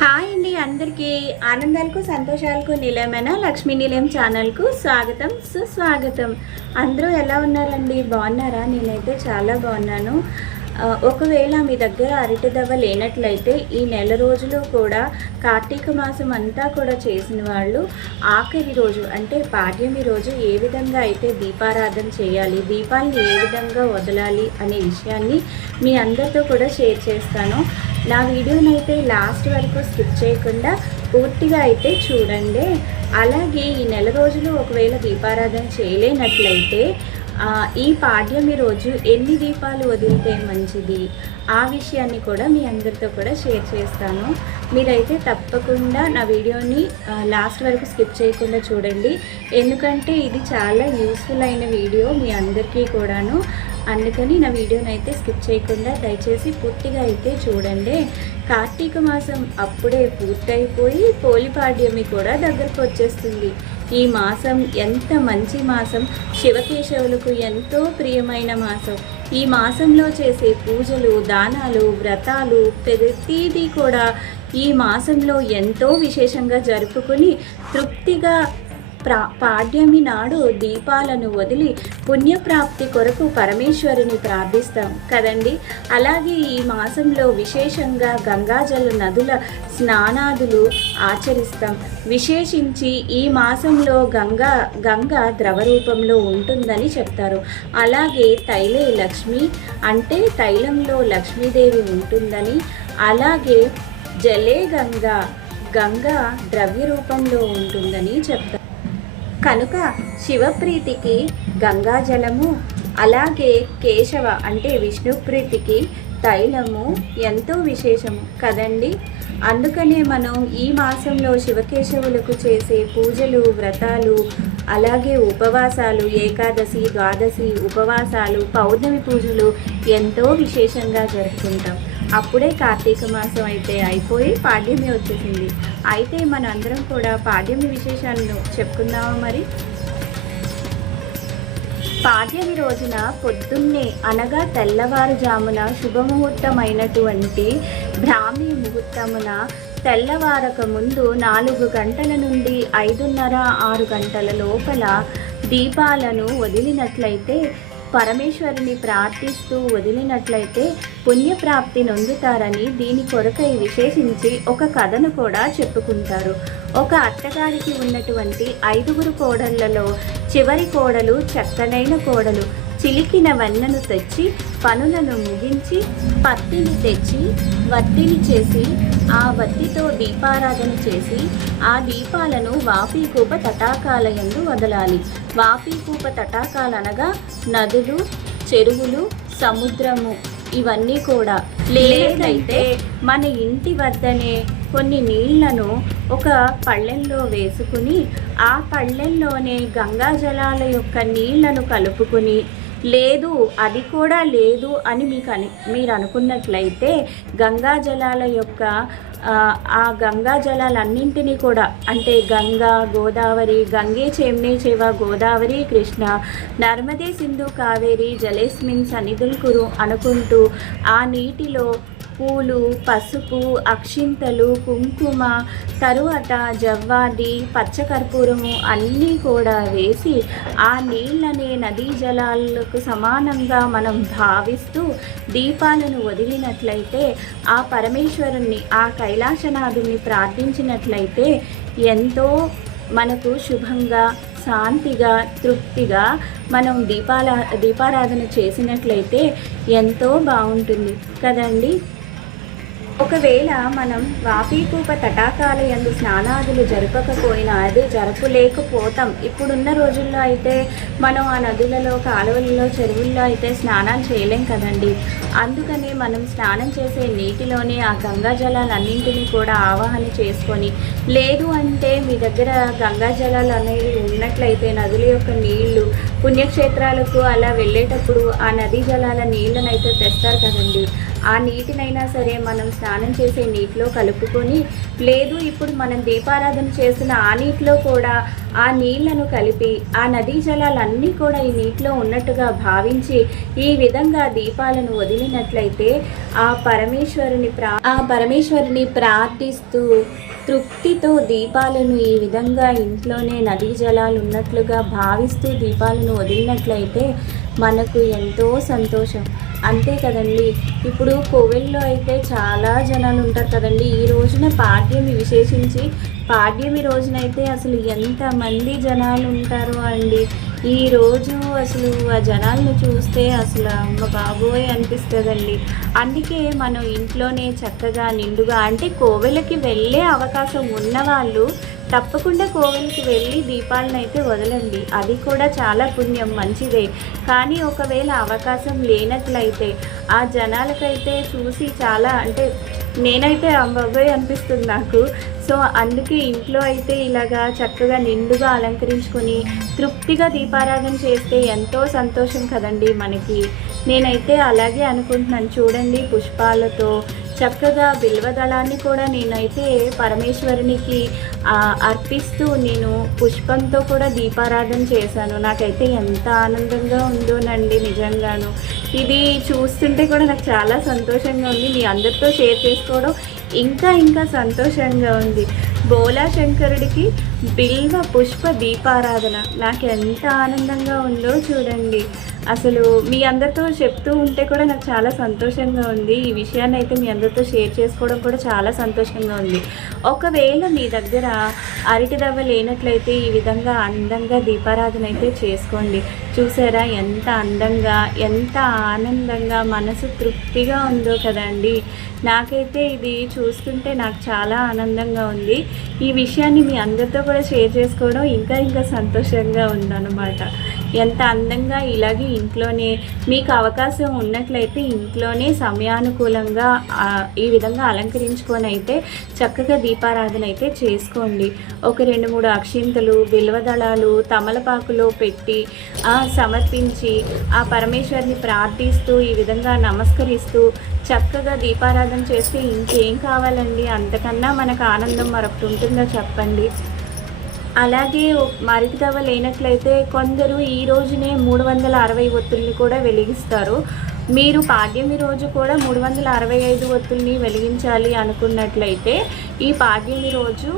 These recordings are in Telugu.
హాయ్ అండి అందరికీ. ఆనందాలకు సంతోషాలకు నిలయమైన లక్ష్మీ నిలయం ఛానల్కు స్వాగతం సుస్వాగతం. అందరూ ఎలా ఉన్నారండి? బాగున్నారా? నేనైతే చాలా బాగున్నాను. ఒకవేళ మీ దగ్గర అరటి దవ్వ లేనట్లయితే ఈ నెల రోజులు కూడా కార్తీక మాసం అంతా కూడా చేసిన వాళ్ళు ఆఖరి రోజు అంటే పాడ్యమి రోజు ఏ విధంగా అయితే దీపారాధన చేయాలి దీపాన్ని ఏ విధంగా వదలాలి అనే విషయాన్ని మీ అందరితో కూడా షేర్ చేస్తాను. నా వీడియోని అయితే లాస్ట్ వరకు స్కిప్ చేయకుండా పూర్తిగా అయితే చూడండి. అలాగే ఈ నెల రోజులు ఒకవేళ దీపారాధన చేయలేనట్లయితే ఈ పాడ్యమి రోజు ఎన్ని దీపాలు వదిలితే మంచిది? ఆ విషయాన్ని కూడా మీ అందరితో కూడా షేర్ చేస్తాను. మీరైతే తప్పకుండా నా వీడియోని లాస్ట్ వరకు స్కిప్ చేయకుండా చూడండి. ఎందుకంటే ఇది చాలా యూస్ఫుల్ అయిన వీడియో మీ అందరికీ కూడాను. అందుకని నా వీడియోని అయితే స్కిప్ చేయకుండా దయచేసి పూర్తిగా అయితే చూడండి. కార్తీక మాసం అప్పుడే పూర్తయిపోయి పోలిపాడ్యమి కూడా దగ్గరకు వచ్చేస్తుంది. ఈ మాసం ఎంత మంచి మాసం. శివకేశవులకు ఎంతో ప్రియమైన మాసం. ఈ మాసంలో చేసే పూజలు దానాలు వ్రతాలు ప్రతిదీ కూడా ఈ మాసంలో ఎంతో విశేషంగా జరుపుకుని తృప్తిగా ప్రా పాడ్యమి నాడు దీపాలను వదిలి పుణ్యప్రాప్తి కొరకు పరమేశ్వరుని ప్రార్థిస్తాం కదండి? అలాగే ఈ మాసంలో విశేషంగా గంగాజల నదుల స్నానాదులు ఆచరిస్తాం. విశేషించి ఈ మాసంలో గంగా గంగ ద్రవ రూపంలో ఉంటుందని చెప్తారు. అలాగే తైలే లక్ష్మి అంటే తైలంలో లక్ష్మీదేవి ఉంటుందని అలాగే జలే గంగా గంగ ద్రవ్య రూపంలో ఉంటుందని చెప్తారు. కనుక శివప్రీతికి గంగాజలము అలాగే కేశవ అంటే విష్ణుప్రీతికి తైలము ఎంతో విశేషము కదండి. అందుకనే మనం ఈ మాసంలో శివకేశవులకు చేసే పూజలు వ్రతాలు అలాగే ఉపవాసాలు ఏకాదశి ద్వాదశి ఉపవాసాలు పౌర్ణమి పూజలు ఎంతో విశేషంగా జరుపుకుంటాం. అప్పుడే కార్తీక మాసం అయితే అయిపోయి పాడ్యమి వచ్చేసింది. అయితే మనందరం కూడా పాడ్యమి విశేషాలను చెప్పుకుందామా మరి? పాడ్యమి రోజున పొద్దున్నే అనగా తెల్లవారుజామున శుభముహూర్తమైనటువంటి బ్రాహ్మీ ముహూర్తమున తెల్లవారక ముందు నాలుగు గంటల నుండి ఐదున్నర ఆరు గంటల లోపల దీపాలను వదిలినట్లయితే పరమేశ్వరుని ప్రార్థిస్తూ వదిలినట్లయితే పుణ్యప్రాప్తి నొందుతారని దీని కొరకై విశేషించి ఒక కథను కూడా చెప్పుకుంటారు. ఒక అత్తగారికి ఉన్నటువంటి ఐదుగురు కోడళ్ళలో చివరి కోడలు చక్కనైన కోడలు. చిలికిన వెన్నను తెచ్చి పనులను ముగించి పత్తిని తెచ్చి వత్తిని చేసి ఆ వత్తితో దీపారాధన చేసి ఆ దీపాలను వాపీకూప తటాకాలయందు వదలాలి. వాపీకూప తటాకాలనగా నదులు చెరువులు సముద్రము ఇవన్నీ కూడా. లేదైతే మన ఇంటి వద్దనే కొన్ని నీళ్ళను ఒక పళ్ళెంలో వేసుకుని ఆ పళ్ళెంలోనే గంగా జలాల యొక్క నీళ్ళను కలుపుకుని లేదు అది కూడా లేదు అని మీకు అని మీరు అనుకున్నట్లయితే గంగా జలాల యొక్క ఆ, గంగా జలాలన్నింటినీ కూడా అంటే గంగా గోదావరి గంగే చేమ్నే చేవ గోదావరి కృష్ణ నర్మదే సింధు కావేరి జలేస్మిన్ సన్నిధుల్ కురు అనుకుంటూ ఆ నీటిలో పూలు పసుపు అక్షింతలు కుంకుమ తరువాత జవ్వాది పచ్చకర్పూరము అన్నీ కూడా వేసి ఆ నీళ్ళని నదీ జలాలకు సమానంగా మనం భావిస్తూ దీపాలను వదిలినట్లయితే ఆ పరమేశ్వరుణ్ణి ఆ కైలాసనాథుని ప్రార్థించినట్లయితే ఎంతో మనకు శుభంగా శాంతిగా తృప్తిగా మనం దీపాల దీపారాధన చేసినట్లయితే ఎంతో బాగుంటుంది. కదండి? ఒకవేళ మనం వాపీకూప తటాకాల యందు స్నానాదులు జరపకపోయినా అది జరపలేకపోతాం. ఇప్పుడున్న రోజుల్లో అయితే మనం ఆ నదులలో కాలువలలో చెరువుల్లో అయితే స్నానాలు చేయలేం కదండి. అందుకని మనం స్నానం చేసే నీటిలోనే ఆ గంగా జలాలన్నింటినీ కూడా ఆవాహన చేసుకొని లేదు అంటే మీ దగ్గర గంగా జలాలు అనేవి ఉన్నట్లయితే నదుల యొక్క నీళ్ళు పుణ్యక్షేత్రాలకు అలా వెళ్ళేటప్పుడు ఆ నదీ జలాల నీళ్ళనైతే తెస్తారు కదండి. ఆ నీటినైనా సరే మనం స్నానం చేసే నీటిలో కలుపుకొని లేదు ఇప్పుడు మనం దీపారాధన చేసిన ఆ నీటిలో కూడా ఆ నీళ్ళను కలిపి ఆ నదీ జలాలన్నీ కూడా ఈ నీటిలో ఉన్నట్టుగా భావించి ఈ విధంగా దీపాలను వదిలినట్లయితే ఆ పరమేశ్వరుని ప్రా ఆ పరమేశ్వరుని ప్రార్థిస్తూ తృప్తితో దీపాలను ఈ విధంగా ఇంట్లోనే నదీ జలాలు ఉన్నట్లుగా భావిస్తూ దీపాలను వదిలినట్లయితే మనకు ఎంతో సంతోషం. అంతే కదండి. ఇప్పుడు కోవిడ్లో అయితే చాలా జనాలు ఉంటారు కదండి. ఈ రోజున పాడ్యమి విశేషించి పాడ్యమి రోజునైతే అసలు ఎంతమంది జనాలు ఉంటారో అండి. ఈ రోజు అసలు ఆ జనాలను చూస్తే అసలు అమ్మ బాబోయ్ అనిపిస్తుందండి. అందుకే మనం ఇంట్లోనే చక్కగా నిండుగా అంటే కోవెలకి వెళ్ళే అవకాశం ఉన్నవాళ్ళు తప్పకుండా కోవెలకి వెళ్ళి దీపాలను అయితే వదలండి. అది కూడా చాలా పుణ్యం మంచిదే. కానీ ఒకవేళ అవకాశం లేనట్లయితే ఆ జనాలకైతే చూసి చాలా అంటే నేనైతే అబ్బాయి అనిపిస్తుంది నాకు. సో అందుకే ఇంట్లో అయితే ఇలాగా చక్కగా నిండుగా అలంకరించుకొని తృప్తిగా దీపారాధన చేస్తే ఎంతో సంతోషం కదండి మనకి. నేనైతే అలాగే అనుకుంటున్నాను. చూడండి పుష్పాలతో చక్కగా బిల్వదళాన్ని కూడా నేనైతే పరమేశ్వరునికి అర్పిస్తూ నేను పుష్పంతో కూడా దీపారాధన చేశాను. నాకైతే ఎంత ఆనందంగా ఉందోనండి నిజంగాను. ఇది చూస్తుంటే కూడా నాకు చాలా సంతోషంగా ఉంది. మీ అందరితో షేర్ చేసుకోవడం ఇంకా ఇంకా సంతోషంగా ఉంది. బోలా శంకరుడికి బిల్వ పుష్ప దీపారాధన. నాకు ఎంత ఆనందంగా ఉందో చూడండి. అసలు మీ అందరితో చెప్తూ ఉంటే కూడా నాకు చాలా సంతోషంగా ఉంది. ఈ విషయాన్ని అయితే మీ అందరితో షేర్ చేసుకోవడం కూడా చాలా సంతోషంగా ఉంది. ఒకవేళ మీ దగ్గర అరటి దవ్వ లేనట్లయితే ఈ విధంగా అందంగా దీపారాధన అయితే చేసుకోండి. చూసారా? ఎంత అందంగా ఎంత ఆనందంగా మనసు తృప్తిగా ఉందో కదండి. నాకైతే ఇది చూస్తుంటే నాకు చాలా ఆనందంగా ఉంది. ఈ విషయాన్ని మీ అందరితో కూడా షేర్ చేసుకోవడం ఇంకా ఇంకా సంతోషంగా ఉందన్నమాట. ఎంత అందంగా ఇలాగే ఇంట్లోనే మీకు అవకాశం ఉన్నట్లయితే ఇంట్లోనే సమయానుకూలంగా ఈ విధంగా అలంకరించుకొని అయితే చక్కగా దీపారాధన అయితే చేసుకోండి. ఒక రెండు మూడు అక్షింతలు బిల్వదళాలు తమలపాకులో పెట్టి ఆ, సమర్పించి ఆ పరమేశ్వరిని ప్రార్థిస్తూ ఈ విధంగా నమస్కరిస్తూ చక్కగా దీపారాధన చేస్తే ఇంకేం కావాలండి? అంతకన్నా మనకు ఆనందం మరొకటి ఉంటుందో చెప్పండి? అలాగే మరిగిదవ లేనట్లయితే కొందరు ఈ రోజునే మూడు వందల అరవై ఒత్తుల్ని కూడా వెలిగిస్తారు. మీరు పాడ్యమి రోజు కూడా మూడు వందల అరవై ఐదు ఒత్తుల్ని వెలిగించాలి అనుకున్నట్లయితే ఈ పాడ్యమి రోజు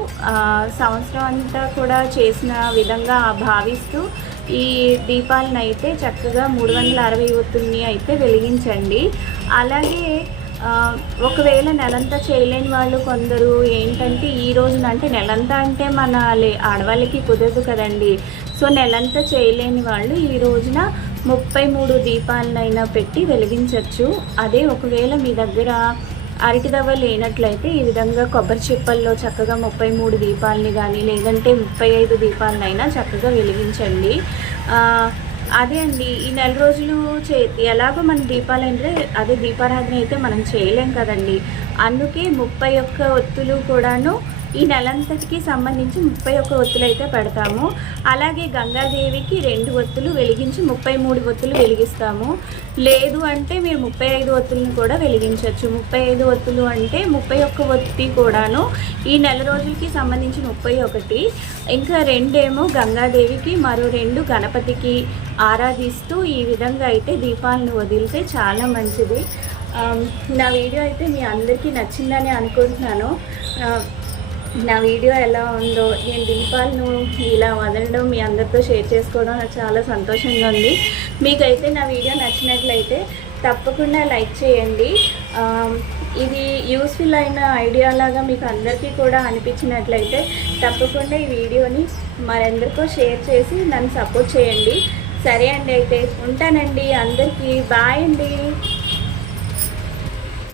సంవత్సరం అంతా కూడా చేసిన విధంగా భావిస్తూ ఈ దీపాలను అయితే చక్కగా మూడు వందల అరవై ఒత్తుల్ని అయితే వెలిగించండి. అలాగే ఒకవేళ నెలంతా చేయలేని వాళ్ళు కొందరు ఏంటంటే ఈ రోజున అంటే నెలంతా అంటే మన ఆడవాళ్ళకి కుదరదు కదండి. సో నెలంతా చేయలేని వాళ్ళు ఈ రోజున ముప్పై మూడు దీపాలనైనా పెట్టి వెలిగించవచ్చు అదే ఒకవేళ మీ దగ్గర అరటి దవ్వ లేనట్లయితే ఈ విధంగా కొబ్బరి చిప్పల్లో చక్కగా ముప్పై మూడు దీపాలని కానీ లేదంటే ముప్పై ఐదు దీపాలనైనా చక్కగా వెలిగించండి. అదే అండి ఈ నెల రోజులు చే ఎలాగో మనం దీపాలు అంటే అదే దీపారాధన అయితే మనం చేయలేం కదండి. అందుకే ముప్పై ఒక్క ఒత్తులు కూడాను ఈ నెలంతటికి సంబంధించి ముప్పై ఒక్క ఒత్తులు అయితే పెడతాము. అలాగే గంగాదేవికి రెండు ఒత్తులు వెలిగించి ముప్పై మూడు ఒత్తులు వెలిగిస్తాము. లేదు అంటే మీరు ముప్పై ఐదు ఒత్తులను కూడా వెలిగించవచ్చు. ముప్పై ఐదు ఒత్తులు అంటే ముప్పై ఒక్క ఒత్తి కూడాను ఈ నెల రోజులకి సంబంధించి ముప్పై ఒకటి. ఇంకా రెండేమో గంగాదేవికి మరో రెండు గణపతికి ఆరాధిస్తూ ఈ విధంగా అయితే దీపాలను వదిలితే చాలా మంచిది. నా వీడియో అయితే మీ అందరికీ నచ్చిందని అనుకుంటున్నాను. నా వీడియో ఎలా ఉందో నేను దీపాలను ఇలా వదలడం మీ అందరితో షేర్ చేసుకోవడం నాకు చాలా సంతోషంగా ఉంది. మీకైతే నా వీడియో నచ్చినట్లయితే తప్పకుండా లైక్ చేయండి. ఇది యూస్ఫుల్ అయిన ఐడియా లాగా మీకు అందరికీ కూడా అనిపించినట్లయితే తప్పకుండా ఈ వీడియోని మరెందరికో షేర్ చేసి నన్ను సపోర్ట్ చేయండి. సరే అండి అయితే ఉంటానండి అందరికీ. బాయ్ అండి.